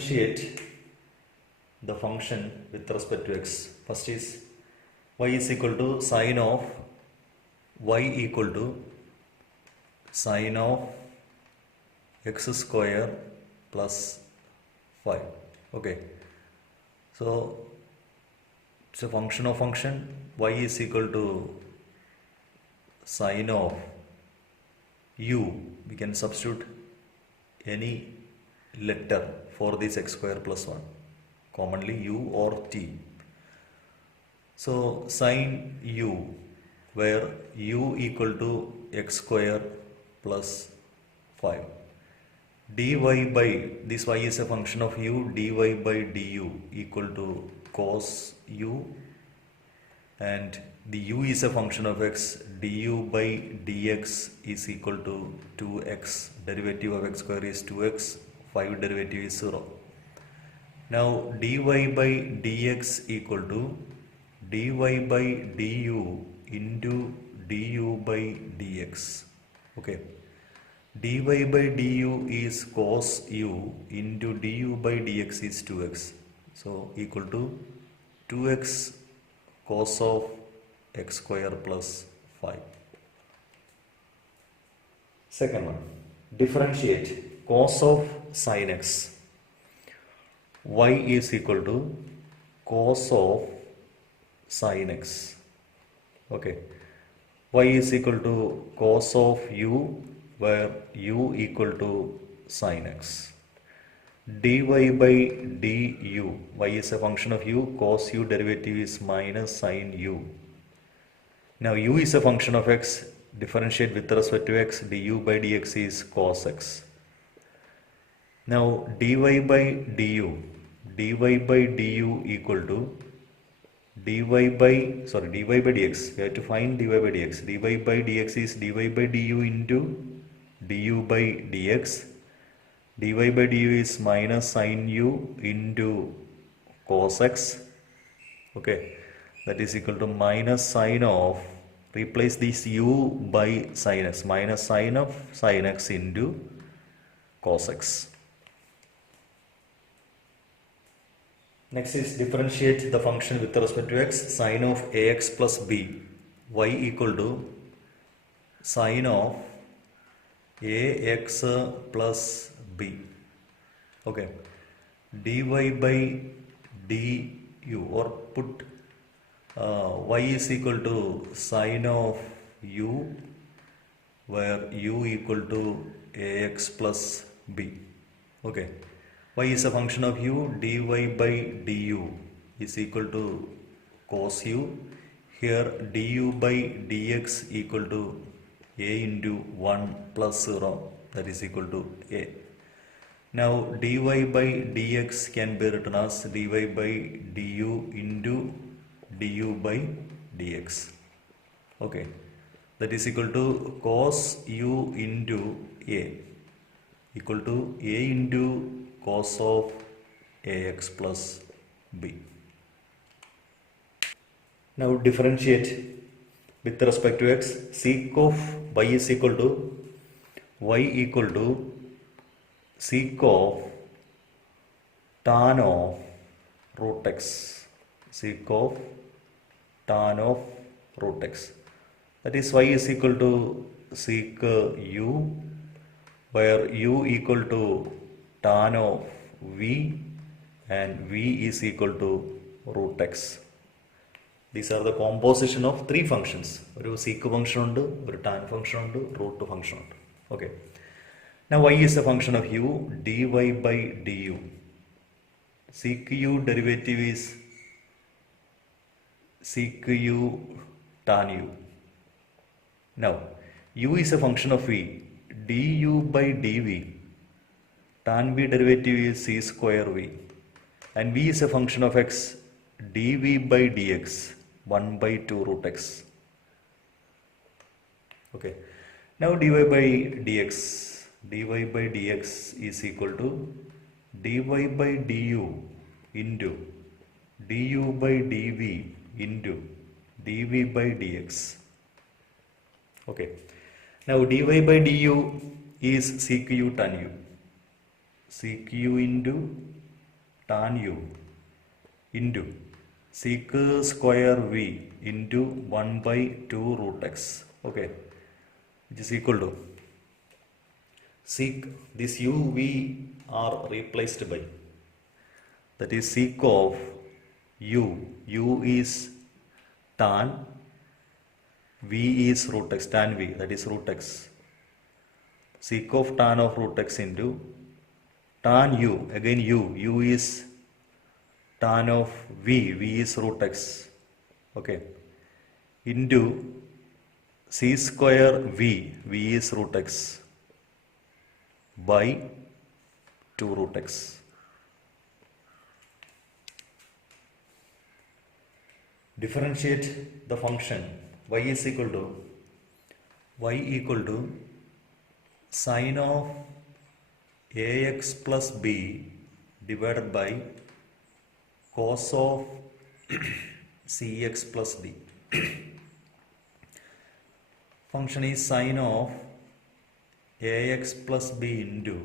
differentiate the function with respect to x. First is y is equal to sine of y equal to sine of x square plus 5. Okay, so it's a function of function. Y is equal to sine of u. We can substitute any letter for this x square plus 1, commonly u or t. So sine u, where u equal to x square plus 5. dy by, this y is a function of u, dy by du equal to cos u, and the u is a function of x, du by dx is equal to 2x, derivative of x square is 2x, 5 derivative is 0. Now dy by dx equal to dy by du into du by dx. Okay, dy by du is cos u into du by dx is 2x, so equal to 2x cos of x square plus 5. Second one, differentiate cos of sin x. Y is equal to cos of sin x. Okay, y is equal to cos of u, where u equal to sin x. dy by du, y is a function of u, cos u derivative is minus sin u. Now u is a function of x, differentiate with respect to x, du by dx is cos x. Now dy by du, dy by du equal to dy by dx, we have to find dy by dx. dy by dx is dy by du into du by dx. dy by du is minus sin u into cos x. Okay, that is equal to minus sin of, replace this u by sin x, minus sin of sin x into cos x. Next is differentiate the function with respect to x, sine of ax plus b. Y equal to sine of ax plus b. Okay, dy by du, or put y is equal to sine of u, where u equal to ax plus b. Okay, y is a function of u, dy by du is equal to cos u. Here du by dx equal to a into 1 plus 0, that is equal to a. Now dy by dx can be written as dy by du into du by dx. Okay, that is equal to cos u into a, equal to a into cos of ax plus b. Now differentiate with respect to x, sec of y is equal to y equal to sec of tan of root x, sec of tan of root x. That is y is equal to sec u, where u equal to tan of v and v is equal to root x. These are the composition of three functions. ഒരു sec function ഉണ്ട്, ഒരു tan function ഉണ്ട്, root function ഉണ്ട്. Okay. Now y is a function of u, dy by du. Sec u derivative is sec u tan u. Now u is a function of v, du by dv. Tan v derivative is c square v. And v is a function of x, dv by dx, 1 by 2 root x. Okay. Now dy by dx is equal to dy by du into du by dv into dv by dx. Okay. Now dy by du is sec u tan u. Sec u into tan u into sec square v into 1 by 2 root x, okay, which is equal to sec, this u v are replaced by, that is sec of u is tan, v is root x, tan v, that is root x, sec of tan of root x into tan u, again u is tan of v is root x, okay, into c square v is root x by 2 root x. Differentiate the function y is equal to sine of ax plus b divided by cos of cx plus d. Function is sine of ax plus b into,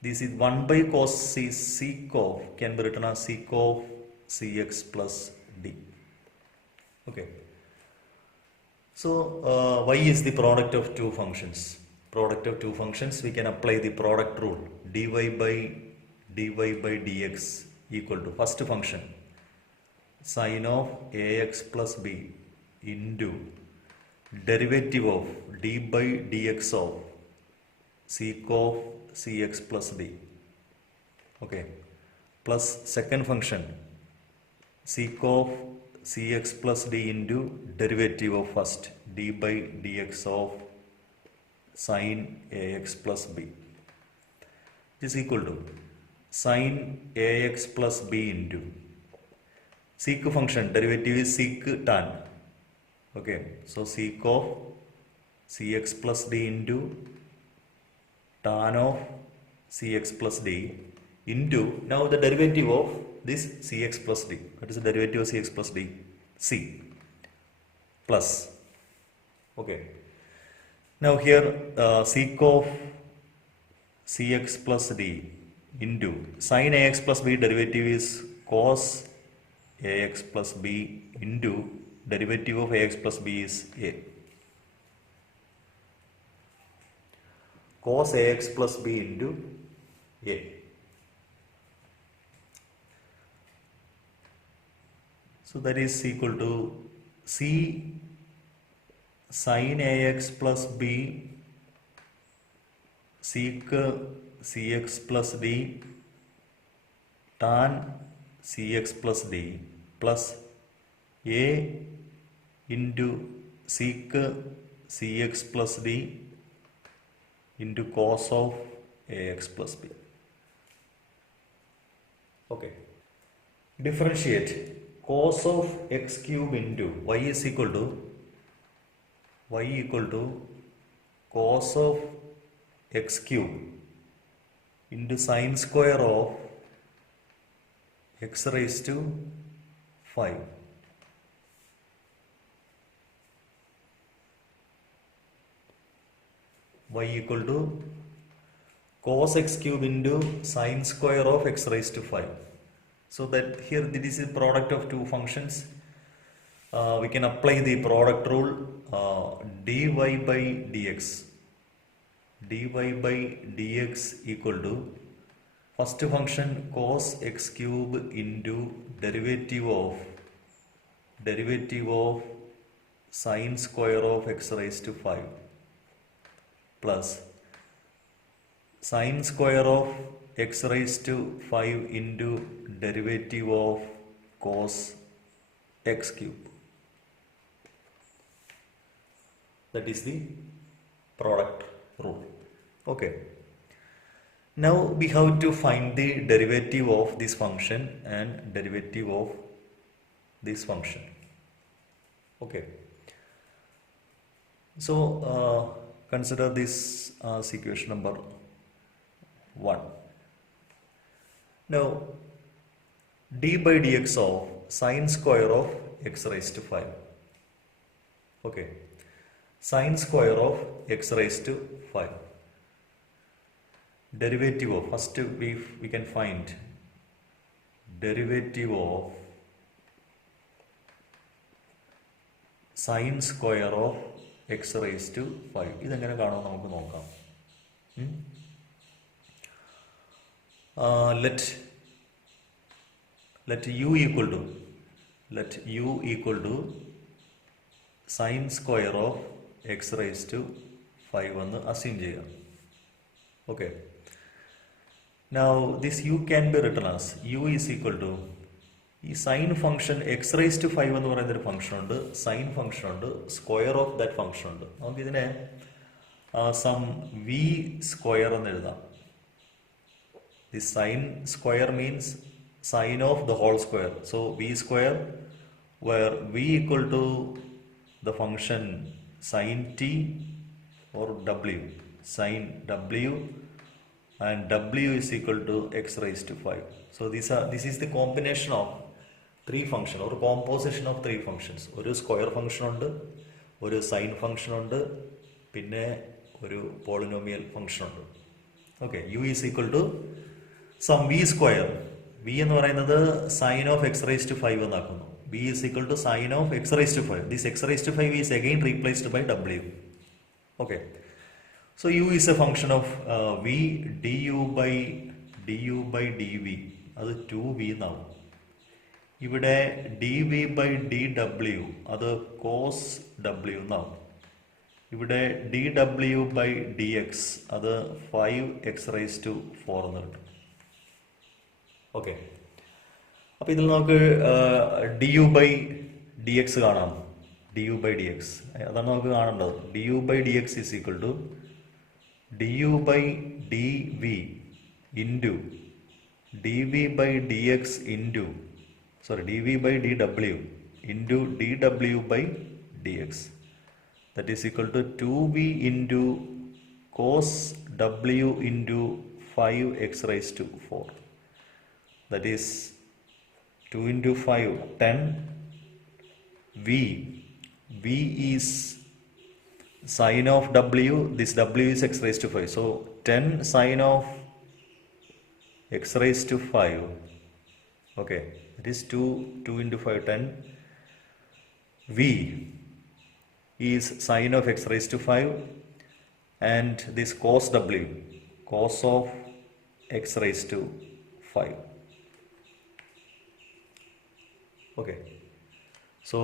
this is 1 by cos c, sec of, can be written as sec of cx plus d. Okay. So y is the product of two functions. Product of two functions, we can apply the product rule, dy by dx equal to first function sine of ax plus b into derivative of d by dx of sec of cx plus d, okay, plus second function sec of cx plus d into derivative of first d by dx of sine ax plus b is equal to sine ax plus b into sec function derivative is sec tan, okay, so sec of cx plus d into tan of cx plus d into, now the derivative of this cx plus d, what is the derivative of cx plus d, c plus, okay, now here sec of cx plus d into sine ax plus b, derivative is cos ax plus b into derivative of ax plus b is a, cos ax plus b into a. So that is equal to c sin ax plus b sec cx plus d tan cx plus d plus a into sec cx plus d into cos of ax plus b. Okay. Differentiate cos of x cube into y is equal to cos of x cube into sine square of x raised to 5. Y equal to cos x cube into sine square of x raised to 5. So that here this is product of two functions. We can apply the product rule, dy by dx. Dy by dx equal to first function cos x cube into derivative of sine square of x raised to 5 plus sine square of x raised to 5 into derivative of cos x cube. That is the product rule. Okay. Now we have to find the derivative of this function and derivative of this function. Okay. So consider this as equation number 1. Now d by dx of sine square of x raised to 5. Okay. Sine square of x raised to 5. Derivative of, first we can find derivative of sine square of x raised to 5. ഇതെങ്ങനെ കാണുമെന്ന് നമുക്ക് നോക്കാം. Let u equal to sine square of x raised to 5 എന്ന് assume ചെയ്യാം. Okay. Now this u can be written as u is equal to ഈ sine function x raise to 5 എന്ന് പറയുന്ന ഒരു ഫംഗ്ഷൻ ഉണ്ട്, സൈൻ ഫംഗ്ഷൻ ഉണ്ട്, square of that function ഉണ്ട്. നമുക്ക് ഇതിനെ സം വി സ്ക്വയർ എന്ന് എഴുതാം. The sine square means sine of the whole square. So v square where v equal to the function sin t or w, sin w, and w is equal to x raised to 5. So this is the combination of three functions or composition of three functions. ഒരു square function ഉണ്ട്, ഒരു sine function ഉണ്ട്, പിന്നെ ഒരു polynomial function ഉണ്ട്. Okay, u is equal to sum v square. V എന്ന് പറയുന്നത് sine of x raise to 5 എന്നാക്കുന്നു. v is equal to sine of x raised to 5. This x raised to 5 is again replaced by w. Okay. So u is a function of v du by dv. അത് 2v എന്നാവും. ഇവിടെ dv by dw അത് cos w എന്നാവും. ഇവിടെ dw by dx അത് 5x raised to 4 എന്ന് കിട്ടും. Okay, അപ്പോൾ ഇതിൽ നമുക്ക് D U by D X കാണാം. D U by D X അതാണ് നമുക്ക് കാണേണ്ടത്. D U by D X is equal to D U by D V into D V by D X into D V by D W into D W by D X. That is equal to 2v into cos W into 5x raise to 4. That is 2 into 5, 10. V is sine of W. This W is x raised to 5. So 10 sine of x raised to 5. Okay, it is 2 into 5, 10. V is sine of x raised to 5. And this cos W, cos of x raised to 5. Okay, so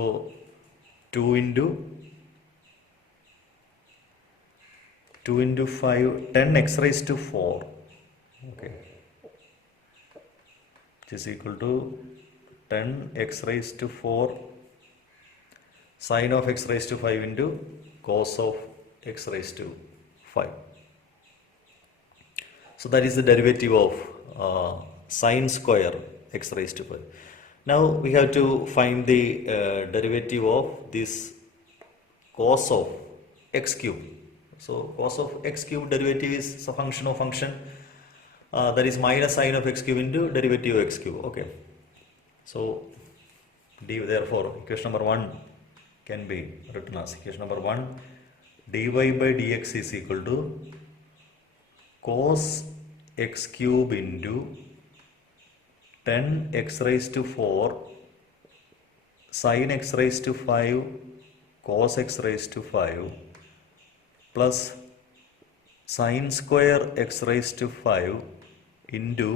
2 into 5, 10x raised to 4. Okay, which is equal to 10x raised to 4 sine of x raised to 5 into cos of x raised to 5. So that is the derivative of sine square x raised to 5. Now we have to find the derivative of this cos of x cube. So cos of x cube derivative is a function of function that is minus sine of x cube into derivative of x cube. Okay, so therefore equation number 1 can be written as equation number 1, dy by dx is equal to cos x cube into 10x raised to 4 sin x raised to 5 cos x raised to 5 plus sin square x raised to 5 into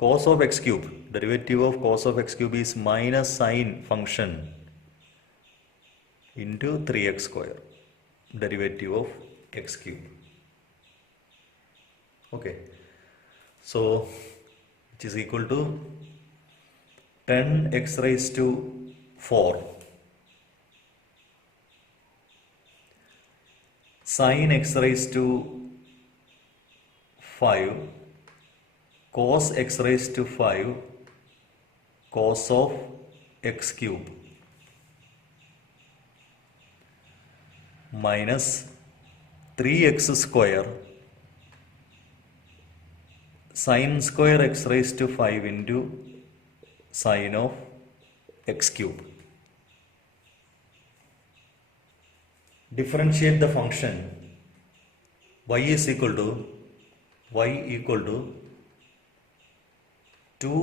cos of x cube. Derivative of cos of x cube is minus sine function into 3x square. Derivative of x cube. Okay, so which is equal to 10x raised to 4 sin x raised to 5 cos x raised to 5 cos of x cube minus 3x square sin square x raised to 5 into sine of x cube. Differentiate the function y equal to 2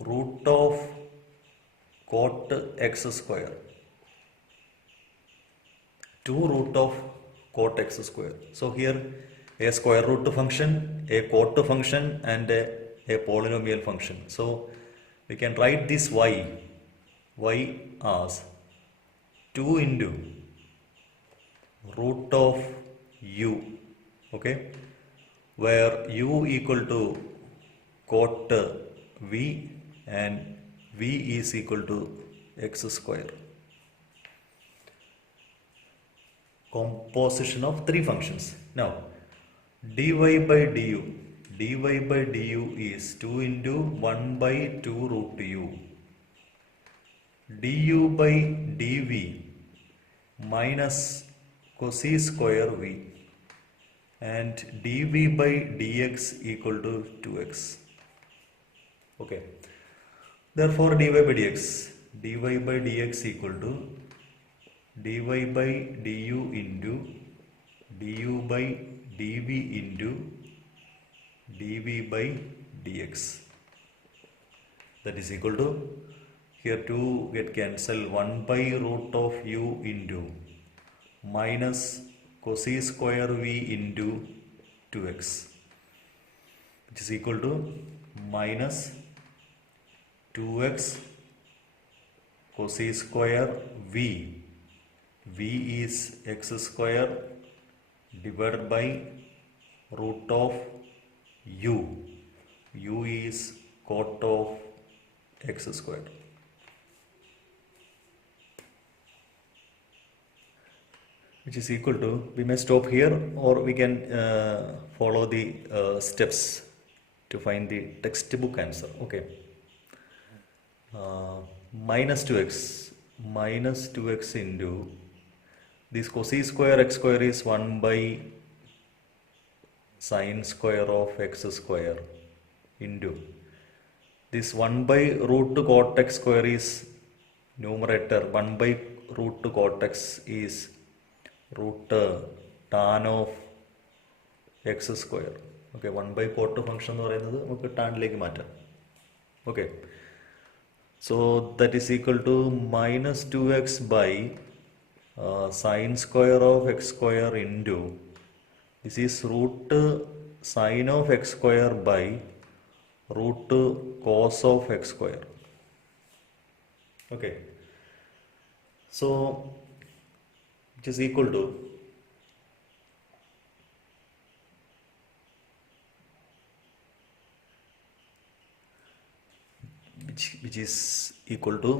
root of cot x square, 2 root of cot x square. So here a square root function, a cot function, and a polynomial function. So we can write this y as 2 into root of u, okay, where u equal to cot v and v is equal to x square. Composition of 3 functions. Now dy by du is 2 into 1 by 2 root u, du by dv minus cos square v, and dv by dx equal to 2x. Okay, therefore dy by dx equal to dy by du into du by dv into dv by dx, that is equal to, here 2 get cancelled, 1 by root of u into minus cos square v into 2x, which is equal to minus 2x cos square v, v is x square divided by root of u, u is cot of x square. Which is equal to, we may stop here or we can follow the steps to find the textbook answer. Okay, minus 2x into this cos square x square is 1 by sine square of x square into this 1 by root cot x square is numerator, 1 by root cot x is root tan of x square. Okay, 1 by cot function എന്ന് പറയുന്നത് നമുക്ക് ടാനിലേക്ക് മാറ്റാം. Okay, so that is equal to minus 2x by sine square of x square into this is root sine of x square by root cos of x square. Okay, so which is equal to which is equal to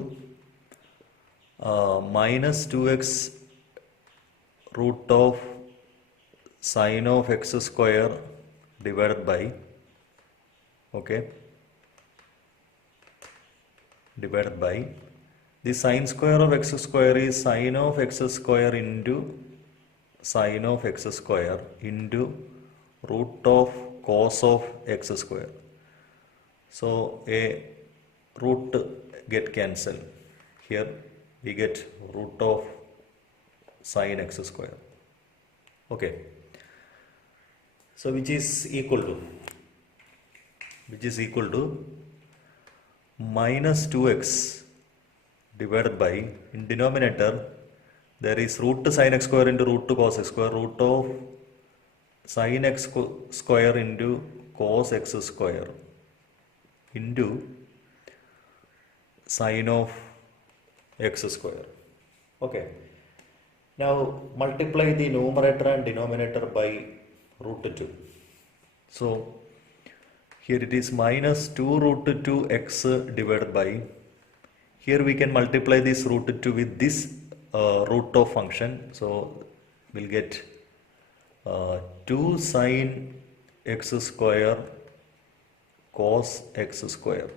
minus 2x root of sine of x square divided by, okay, divided by the sine square of x square is sine of x square into sine of x square into root of cos of x square. So a root get cancelled. Here we get root of sine x square. Okay, so which is equal to minus 2x divided by, in denominator there is root sine x square into root cos x square, root of sine x square into cos x square into sine of x square. Okay, now multiply the numerator and denominator by root 2. So here it is minus 2 root 2x divided by, here we can multiply this root 2 with this root of function. So we'll get 2 sine x square cos x square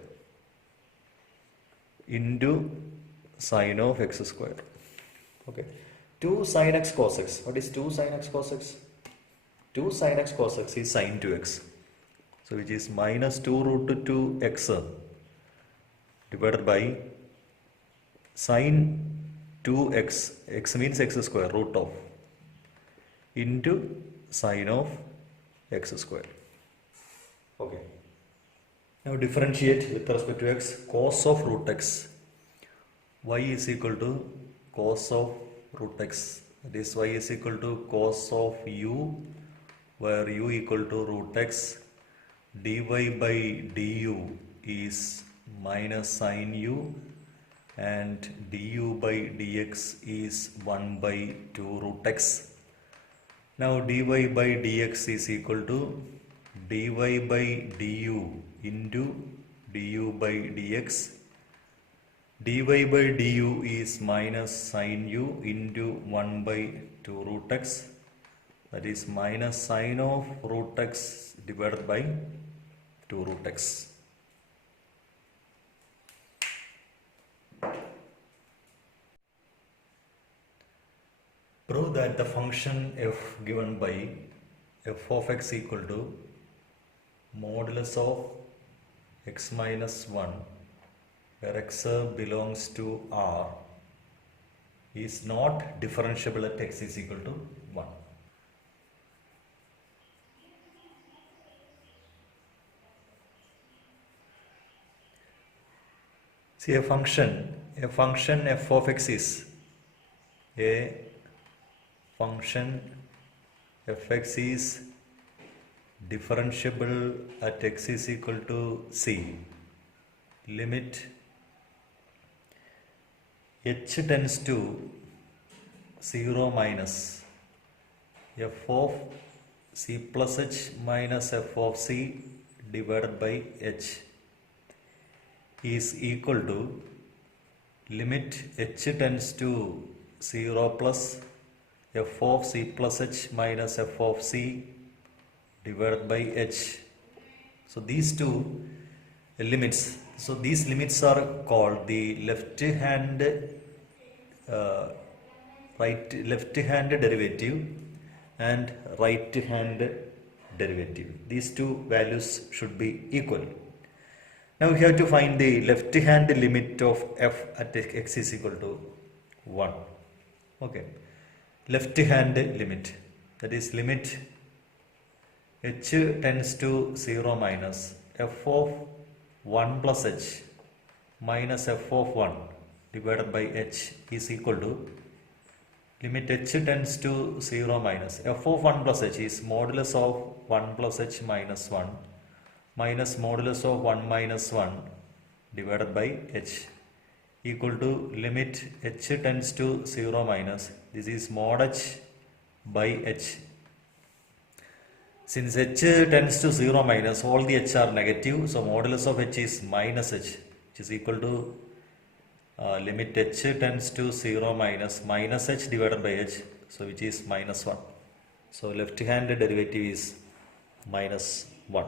into sine of x square. Okay, 2 sine x cos x. What is 2 sine x cos x? 2 sine x cos x is sine 2x. So which is minus 2 root 2x divided by sine 2x, x means x square, root of, into sine of x square. Okay. Now differentiate with respect to x. Cos of root x, y is equal to cos of root x. That is, y is equal to cos of u, where u equal to root x. Dy by du is minus sin u, and du by dx is 1 by 2 root x. Now dy by dx is equal to dy by du into du by dx. Dy by du is minus sin u into 1 by 2 root x. That is minus sin of root x divided by 2 root x. Prove that the function f given by f of x equal to modulus of x minus 1, where x belongs to R, is not differentiable at x is equal to 1. See, a function f of x is a function fx is differentiable at x is equal to c. Limit h tends to 0 minus f of c plus h minus f of c divided by h is equal to limit h tends to 0 plus f of c plus h minus f of c divided by h. So these two limits, so these limits are called the left hand derivative and right hand derivative. These two values should be equal. Now we have to find the left hand limit of f at x is equal to 1. Okay, left hand limit, that is limit h tends to 0 minus f of 1 plus h minus f of 1 divided by h is equal to limit h tends to 0 minus f of 1 plus h is modulus of 1 plus h minus 1 minus modulus of 1 minus 1 divided by h equal to limit h tends to 0 minus, this is mod h by h. Since h tends to 0 minus, all the h are negative, so modulus of h is minus h, which is equal to limit h tends to 0 minus minus h divided by h, so which is minus 1. So left hand derivative is minus 1.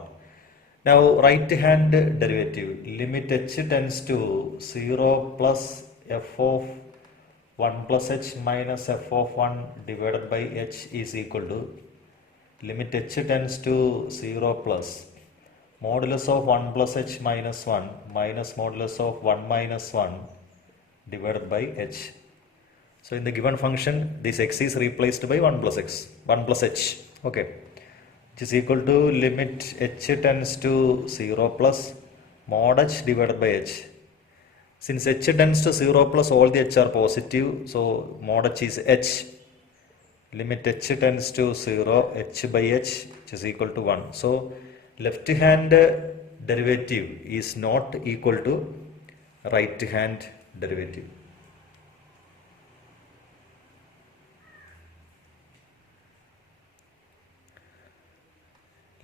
Now right hand derivative, limit h tends to 0 plus f of 1 plus h minus f of 1 divided by h is equal to limit h tends to 0 plus modulus of 1 plus h minus 1 minus modulus of 1 minus 1 divided by h. So in the given function, this x is replaced by 1 plus h, okay, which is equal to limit h tends to 0 plus mod h divided by h. Since h tends to 0 plus, all the h are positive, so mod h is h. Limit h tends to 0, h by h, which is equal to 1. So left hand derivative is not equal to right hand derivative.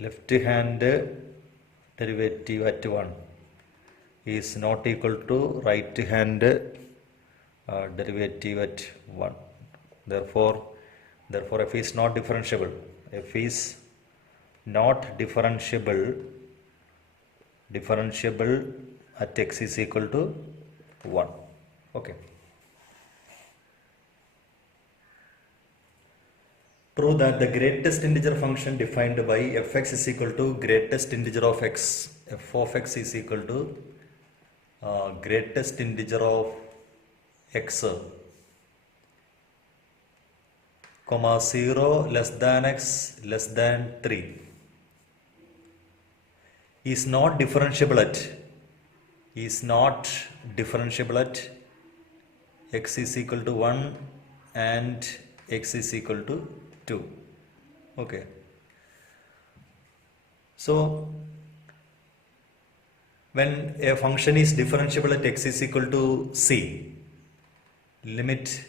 Left hand derivative at 1 is not equal to right hand derivative at 1. Therefore f is not differentiable. F is not differentiable at x is equal to 1. Okay. Prove that the greatest integer function defined by fx is equal to greatest integer of x. F of x is equal to greatest integer of x, comma 0 less than x less than 3. is not differentiable at x is equal to 1 and x is equal to 2. Okay. So when a function is differentiable at x is equal to c, limit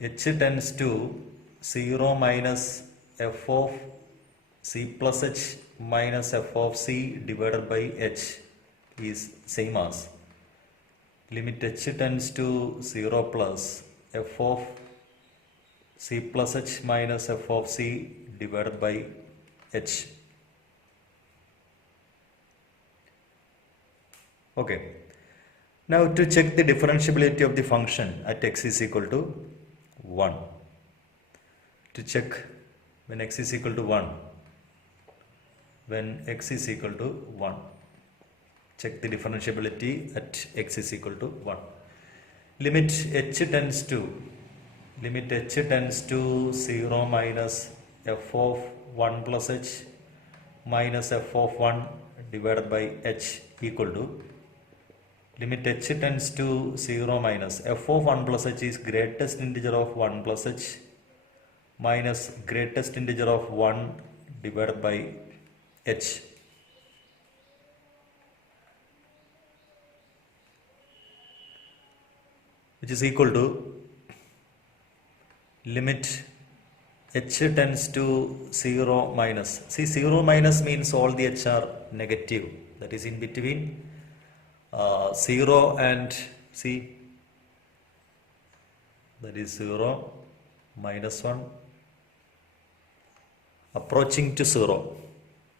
h tends to 0 minus f of c plus h minus f of c divided by h is same as limit h tends to 0 plus f of c plus h minus f of c divided by h. Okay. Now to check the differentiability of the function at x is equal to 1. To check when x is equal to 1. When x is equal to 1. Check the differentiability at x is equal to 1. Limit h tends to 0 minus f of 1 plus h minus f of 1 divided by h equal to limit h tends to 0 minus f of 1 plus h is greatest integer of 1 plus h minus greatest integer of 1 divided by h. Which is equal to limit h tends to 0 minus. See, 0 minus means all the h are negative. That is in between 0 and c. That is 0, minus 1. Approaching to 0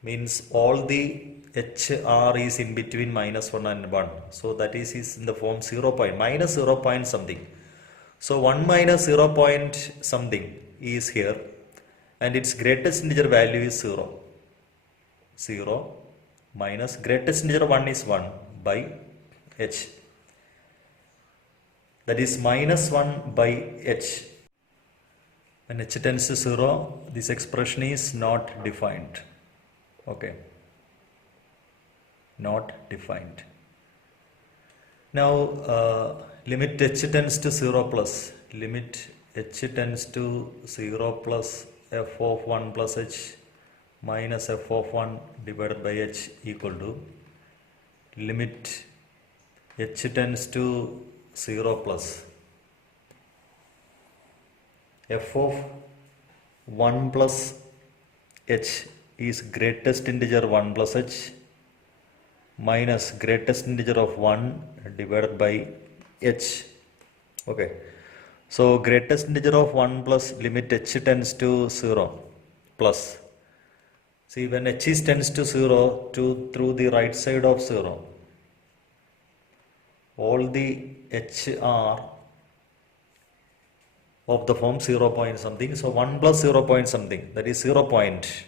means all the hr is in between minus 1 and 1. So that is in the form 0 point, minus 0 point something. So 1 minus 0 point something is here and its greatest integer value is 0. 0 minus greatest integer 1 is 1 by h. That is minus 1 by h. When h tends to 0, this expression is not defined. Okay. Not defined. Now limit h tends to 0 plus. Limit h tends to 0 plus f of 1 plus h minus f of 1 divided by h equal to limit h tends to 0 plus f of 1 plus h is greatest integer 1 plus h minus greatest integer of 1 divided by h. Okay. So greatest integer of 1 plus limit h tends to 0 plus. See, when h is tends to 0 through the right side of 0, all the h are of the form 0 point something. So 1 plus 0 point something, that is 0 point.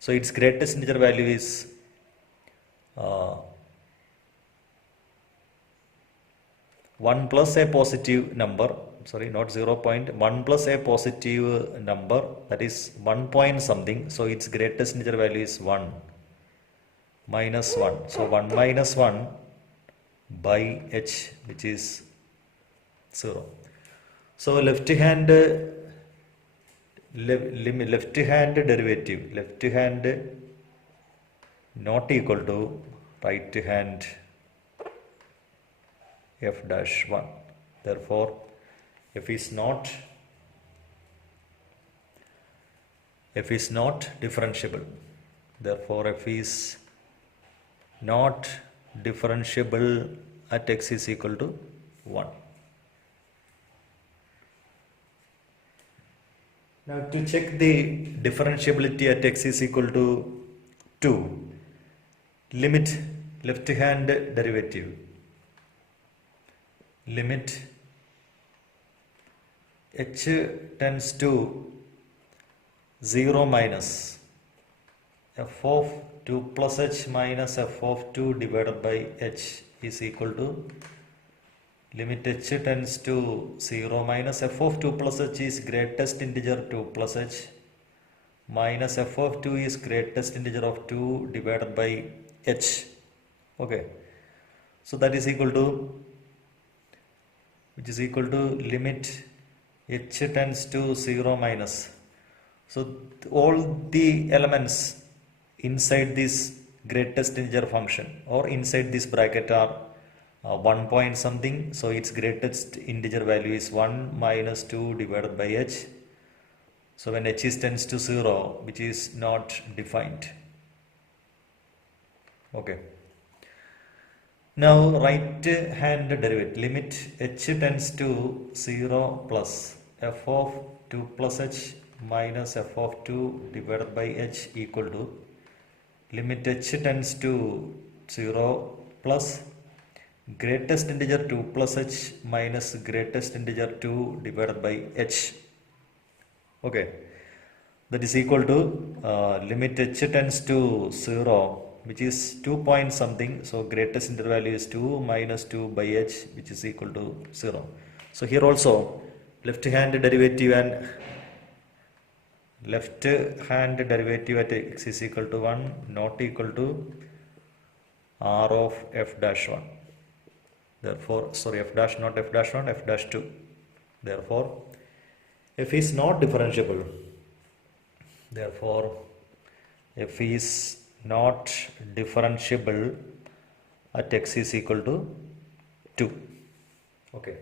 So its greatest integer value is 1 plus a positive number, sorry, not 0 point, 1 plus a positive number, that is 1 point something. So its greatest integer value is 1 minus 1. So 1 minus 1 by h, which is 0. So left hand derivative, left hand not equal to right hand f dash 1. Therefore f is not differentiable. Therefore f is not differentiable at x is equal to 1. Now to check the differentiability at x is equal to 2, limit left hand derivative, limit h tends to 0 minus f of 2 plus h minus f of 2 divided by h is equal to limit h tends to 0 minus f of 2 plus h is greatest integer 2 plus h minus f of 2 is greatest integer of 2 divided by h. Okay, so that is equal to, which is equal to limit h tends to 0 minus. So all the elements inside this greatest integer function or inside this bracket are 1 point something. So its greatest integer value is 1 minus 2 divided by h. So when h is tends to 0, which is not defined. Okay. Now right hand derivative, limit h tends to 0 plus f of 2 plus h minus f of 2 divided by h equal to limit h tends to 0 plus greatest integer 2 plus h minus greatest integer 2 divided by h. Okay, that is equal to limit h tends to 0, which is 2 point something. So greatest integer value is 2 minus 2 by h, which is equal to 0. So here also left hand derivative and left hand derivative at x is equal to 1 not equal to r of f dash 1. Therefore, sorry, f dash not f dash 1, f dash 2. Therefore, f is not differentiable. Therefore, f is not differentiable at x is equal to 2. Okay.